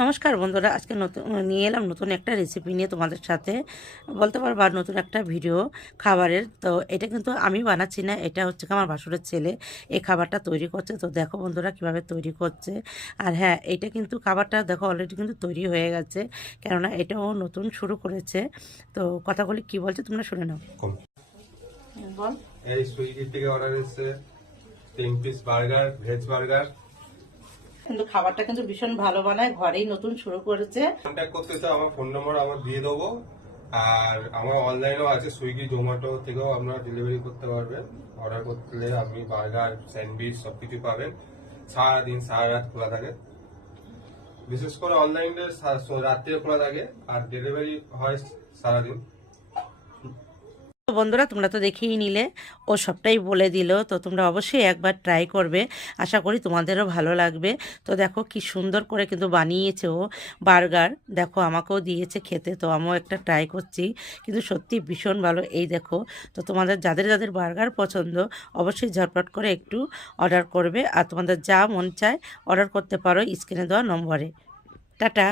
নমস্কার বন্ধুরা, আজকে নতুন নিয়ে এলাম নতুন একটা রেসিপি নিয়ে তোমাদের সাথে বলতে পারবো, আর নতুন একটা ভিডিও খাবারের। তো এটা কিন্তু আমি বানাচ্ছি না, এটা হচ্ছে আমার ভাসুরের ছেলে এই খাবারটা তৈরি করছে। তো দেখো বন্ধুরা কিভাবে তৈরি করছে। আর হ্যাঁ, এটা কিন্তু খাবারটা দেখো অলরেডি কিন্তু তৈরি হয়ে গেছে, কেননা এটাও নতুন শুরু করেছে। তো কথাগুলি কি বলছে তোমরা শুনে নাও। বল। এই সুইগি থেকে অর্ডার এসেছে 3 পিস বার্গার, ভেজ বার্গার। কিন্তু খাবারটা কিন্তু ভীষণ ভালো বানায়, ঘরেই নতুন শুরু করেছে। কন্ট্যাক্ট করতে চাও আমার ফোন নম্বর আমার দিয়ে দেবো। আর আমার অনলাইনেও আছে, সুইগি জোম্যাটো থেকেও আপনারা ডেলিভারি করতে পারবেন। অর্ডার করলে আপনি বার্গার, স্যান্ডউইচ সবকিছু পাবেন। সারাদিন সারা রাত খোলা থাকে, বিশেষ করে অনলাইনে রাত্রে খোলা থাকে, আর ডেলিভারি হয় সারাদিন। তো বন্ধুরা, তোমরা তো দেখেই নিলে, ও সবটাই বলে দিল। তো তোমরা অবশ্যই একবার ট্রাই করবে, আশা করি তোমাদেরও ভালো লাগবে। তো দেখো কি সুন্দর করে কিন্তু বানিয়েছে ও বার্গার, দেখো আমাকেও দিয়েছে খেতে। তো আমিও একটা ট্রাই করছি, কিন্তু সত্যি ভীষণ ভালো। এই দেখো, তো তোমাদের যাদের যাদের বার্গার পছন্দ অবশ্যই ঝটপট করে একটু অর্ডার করবে। আর তোমাদের যা মন চায় অর্ডার করতে পারো স্ক্রিনে দেওয়া নম্বরে। টাটা।